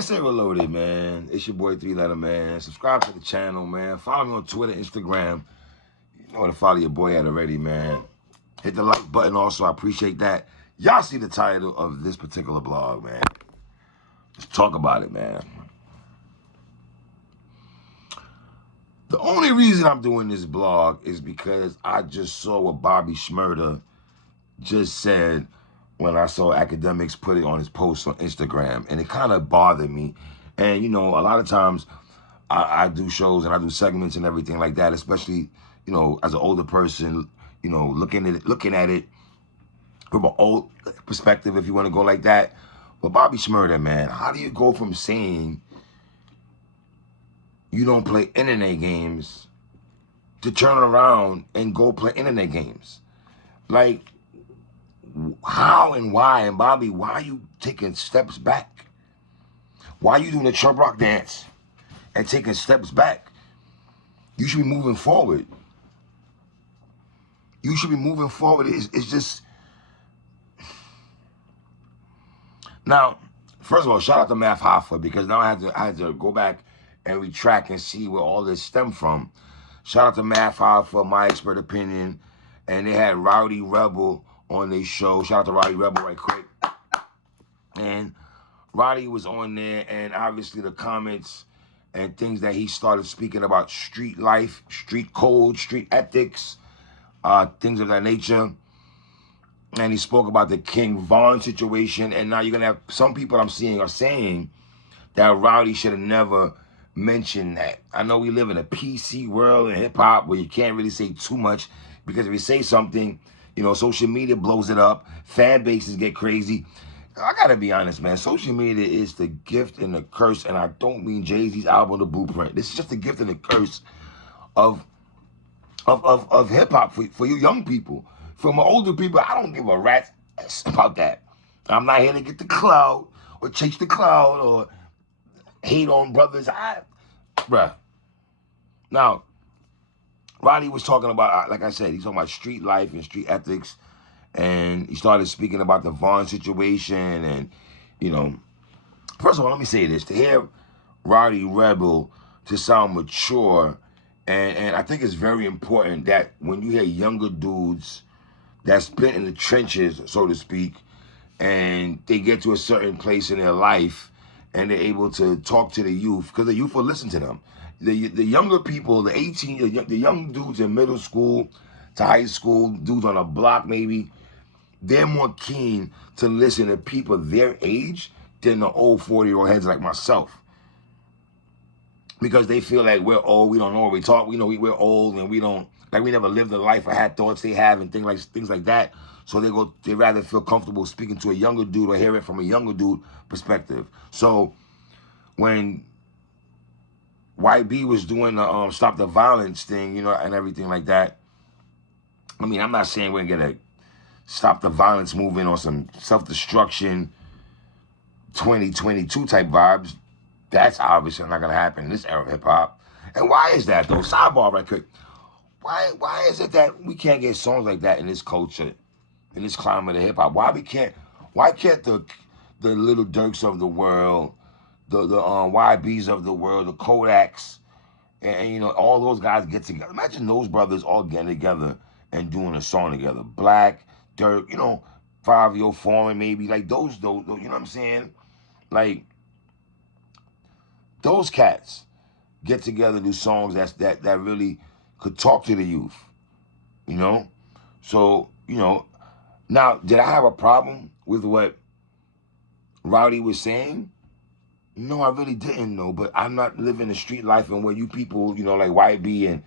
PSA Reloaded, man. It's your boy 3-Letter, man. Subscribe to the channel, man. Follow me on Twitter, Instagram. You know where to follow your boy at already, man. Hit the like button also. I appreciate that. Y'all see the title of this particular blog, man. Let's talk about it, man. The only reason I'm doing this blog is because I just saw what Bobby Shurmda just said when I saw Akademiks put it on his post on Instagram, and it kind of bothered me. And, you know, a lot of times I do shows and I do segments and everything like that, especially, you know, as an older person, you know, looking at it from an old perspective, if you want to go like that. But Bobby Shurmda, man, how do you go from saying you don't play internet games to turn around and go play internet games? Like, how and why? And Bobby, why are you taking steps back? Why are you doing the Trump Rock dance and taking steps back? You should be moving forward. You should be moving forward. It's just... Now, first of all, shout out to App PSAhiphop, because now I had to go back and retract and see where all this stemmed from. Shout out to App PSAhiphop, My Expert Opinion, and they had Rowdy Rebel on their show. Shout out to Rowdy Rebel right quick. And Rowdy was on there, and obviously the comments and things that he started speaking about street life, street code, street ethics, things of that nature. And he spoke about the King Von situation. And now you're going to have some people I'm seeing are saying that Rowdy should have never mentioned that. I know we live in a PC world in hip-hop where you can't really say too much, because if you say something, you know, social media blows it up. Fan bases get crazy. I got to be honest, man. Social media is the gift and the curse. And I don't mean Jay-Z's album, The Blueprint. This is just the gift and the curse of hip-hop for you young people. For my older people, I don't give a rat's ass about that. I'm not here to get the clout or chase the clout or hate on brothers. Bruh. Now, Rowdy was talking about, like I said, he's talking about street life and street ethics. And he started speaking about the Vaughn situation. And, you know, first of all, let me say this. To hear Rowdy Rebel to sound mature, and I think it's very important that when you hear younger dudes that's been in the trenches, so to speak, and they get to a certain place in their life and they're able to talk to the youth, because the youth will listen to them. The younger people, the young dudes in middle school to high school, dudes on a block maybe, they're more keen to listen to people their age than the old 40-year-old heads like myself. Because they feel like we're old, we don't know what we talk, we're old and we don't, like we never lived the life or had thoughts they have and things like that. So they rather feel comfortable speaking to a younger dude or hear it from a younger dude perspective. So when YB was doing the Stop the Violence thing, you know, and everything like that, I mean, I'm not saying we're gonna stop the violence movement or some self-destruction 2022 type vibes. That's obviously not gonna happen in this era of hip-hop. And why is that, though? Sidebar right quick. Why is it that we can't get songs like that in this culture, in this climate of hip-hop? Why can't the Little Durks of the world, the YBs of the world, the Kodaks, and you know, all those guys get together? Imagine those brothers all getting together and doing a song together. Black, Dirk, you know, 5-Yo Foreign maybe, like those, you know what I'm saying? Like, those cats get together, do songs that really could talk to the youth, you know? So, you know, now, did I have a problem with what Rowdy was saying? No, I really didn't, know, but I'm not living the street life and where you people, you know, like YB and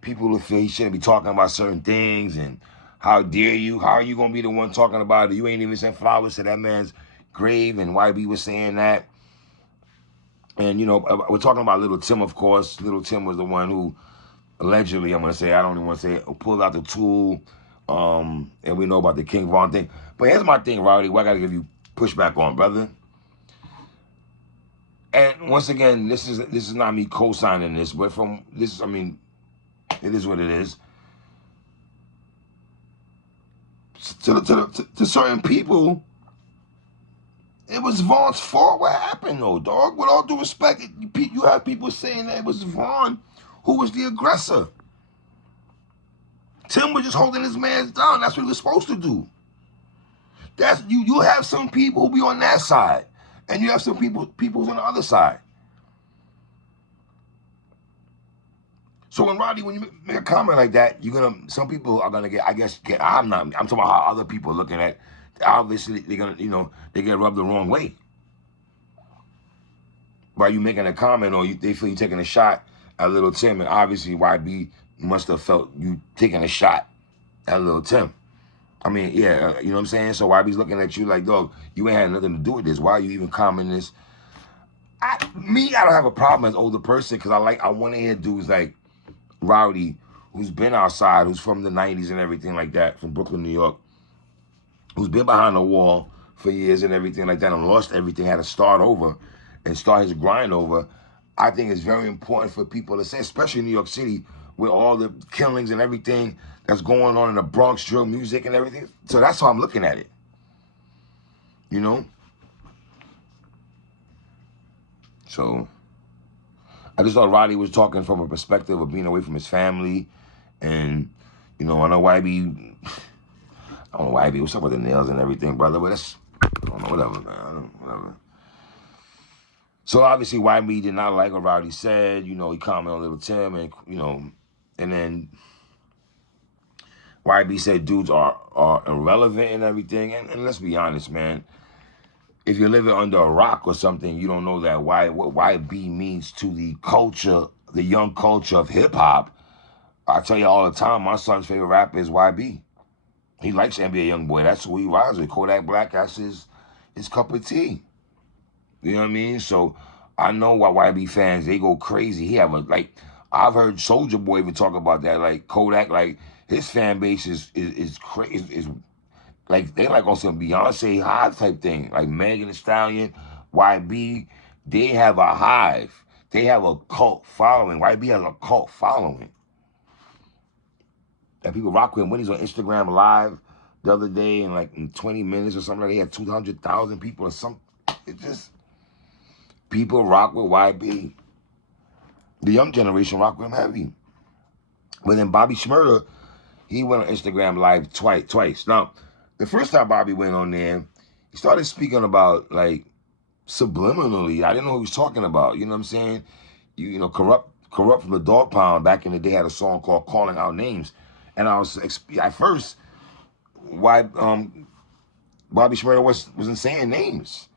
people who feel he shouldn't be talking about certain things, and how dare you? How are you going to be the one talking about it? You ain't even sent flowers to that man's grave, and YB was saying that. And, you know, we're talking about Little Tim, of course. Little Tim was the one who allegedly, I'm going to say, I don't even want to say it, pulled out the tool. And we know about the King Von thing. But here's my thing, Rowdy, what I got to give you pushback on, brother. And once again, this is not me co-signing this, but from this, I mean, it is what it is. To certain people, it was Vaughn's fault. What happened, though, dog? With all due respect, you have people saying that it was Vaughn who was the aggressor. Tim was just holding his man down. That's what he was supposed to do. That's you have some people who be on that side, and you have some people who's on the other side. So when you make a comment like that, some people are gonna I'm talking about how other people are looking at. Obviously, they're gonna, they get rubbed the wrong way by you making a comment, or they feel you taking a shot at Little Tim, and obviously YB must have felt you taking a shot at Little Tim. I mean, yeah, you know what I'm saying? So YB's looking at you like, dog, you ain't had nothing to do with this. Why are you even commenting this? I don't have a problem as an older person, because I want to hear dudes like Rowdy, who's been outside, who's from the 90s and everything like that, from Brooklyn, New York, who's been behind the wall for years and everything like that, and lost everything, had to start over and start his grind over. I think it's very important for people to say, especially in New York City, with all the killings and everything that's going on in the Bronx, drill music and everything. So that's how I'm looking at it. You know? So I just thought Roddy was talking from a perspective of being away from his family. And, I know YB, what's up with the nails and everything, brother? But I don't know, whatever, man. Whatever. So obviously YB did not like what Rowdy said. He commented on Little Tim, and, and then YB said dudes are irrelevant and everything. And let's be honest, man. If you're living under a rock or something, you don't know that what YB means to the culture, the young culture of hip-hop. I tell you all the time, my son's favorite rapper is YB. He likes NBA Youngboy. That's who he rides with. Kodak Black, that's his cup of tea. You know what I mean? So I know why YB fans, they go crazy. I've heard Soulja Boy even talk about that. Like Kodak, like his fan base is crazy. Like they like on some Beyonce hive type thing. Like Megan Thee Stallion, YB, they have a hive. They have a cult following. YB has a cult following. And people rock with him. When he's on Instagram Live the other day, and like in 20 minutes or something, he had 200,000 people or something. It just, people rock with YB. The young generation rock with him heavy. But then Bobby Shmurda, he went on Instagram Live twice. Now, the first time Bobby went on there, he started speaking about, like, subliminally. I didn't know what he was talking about. You know what I'm saying? Corrupt from the Dog Pound back in the day had a song called Calling Out Names. And I was, at first, why Bobby Shmurda wasn't saying names.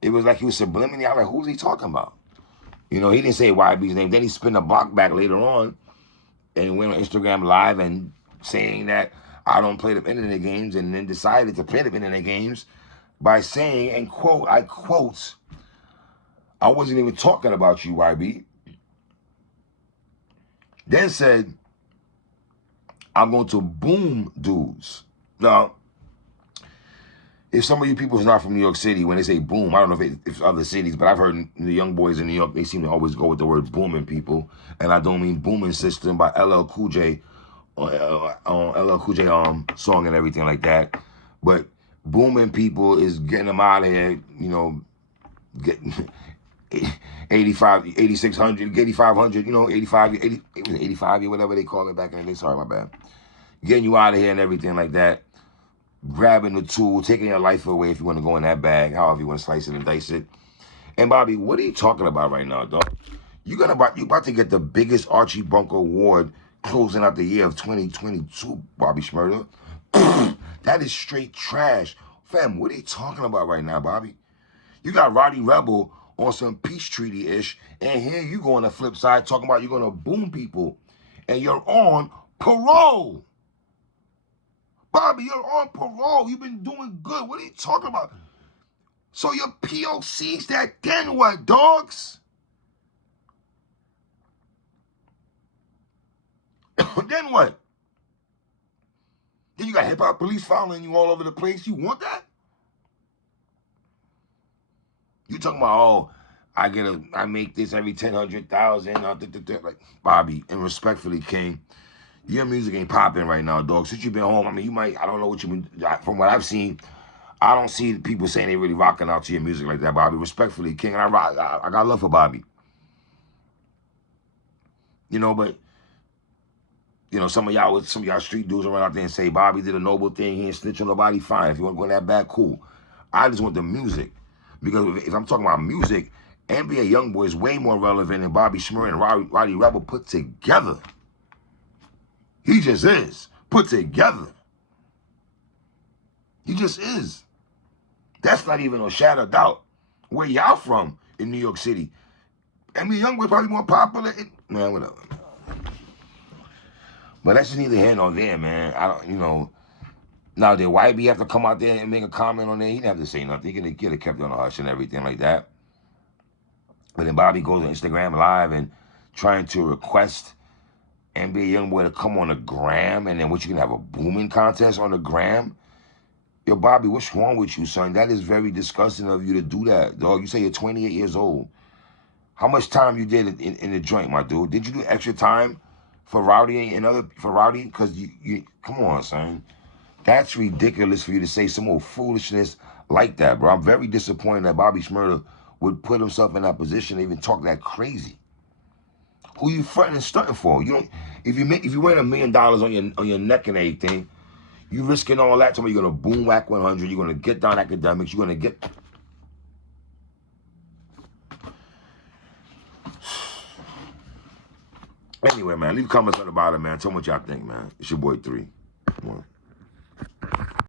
It was like he was subliminally. I was like, who's he talking about? He didn't say YB's name. Then he spun the block back later on and went on Instagram Live and saying that I don't play the internet games, and then decided to play the internet games by saying, and I quote, I wasn't even talking about you, YB. Then said, I'm going to boom dudes. Now, if some of you people who's not from New York City, when they say boom, I don't know if it's other cities, but I've heard the young boys in New York, they seem to always go with the word booming people. And I don't mean booming system by LL Cool J, on LL Cool J song and everything like that. But booming people is getting them out of here, getting 85, 8600, 8500, 85, 80, it was 85 or whatever they call it back in the day. Sorry, my bad. Getting you out of here and everything like that. Grabbing the tool, taking your life away if you want to go in that bag, however you want to slice it and dice it. And Bobby, what are you talking about right now, dog? You about to get the biggest Archie Bunker Award closing out the year of 2022, Bobby Shmurda. That is straight trash. Fam, what are you talking about right now, Bobby? You got Rowdy Rebel on some peace treaty-ish, and here you go on the flip side talking about you're going to boom people, and you're on parole. Bobby, you're on parole. You've been doing good. What are you talking about? So your POC's that, then what, dogs? Then what? Then you got hip-hop police following you all over the place. You want that? You talking about, oh, I make this every 100,000. Like, Bobby, and respectfully, King, your music ain't popping right now, dog. Since you've been home, I mean, I don't know what you've been, from what I've seen, I don't see people saying they really rocking out to your music like that, Bobby. Respectfully, King, and I got love for Bobby. You know, but some of y'all street dudes run out there and say Bobby did a noble thing. He ain't snitch on nobody. Fine. If you want to go in that bad, cool. I just want the music. Because if I'm talking about music, NBA Youngboy is way more relevant than Bobby Shmurda and Rowdy Rebel put together. He just is. Put together. He just is. That's not even a shadow of doubt. Where y'all from in New York City? NBA Youngboy probably more popular. Man, whatever. But that's just neither here nor there, man. I don't, Now, did YB have to come out there and make a comment on there? He didn't have to say nothing. He could have kept it on the hush and everything like that. But then Bobby goes on Instagram Live and trying to request NBA Youngboy to come on the gram, and then what, you can have a booming contest on the gram? Yo, Bobby, what's wrong with you, son? That is very disgusting of you to do that, dog. You say you're 28 years old. How much time you did in the joint, my dude? Did you do extra time for Rowdy and for Rowdy? Because you come on, son. That's ridiculous for you to say some old foolishness like that, bro. I'm very disappointed that Bobby Shmurda would put himself in that position to even talk that crazy. Who you fronting and stunting for? You don't. If you wearing $1 million on your neck and everything, you risking all that. You're gonna boom Wack 100. You're gonna get down Akademiks. You're gonna get. Anyway, man, leave comments on the bottom, man. Tell me what y'all think, man. It's your boy 3.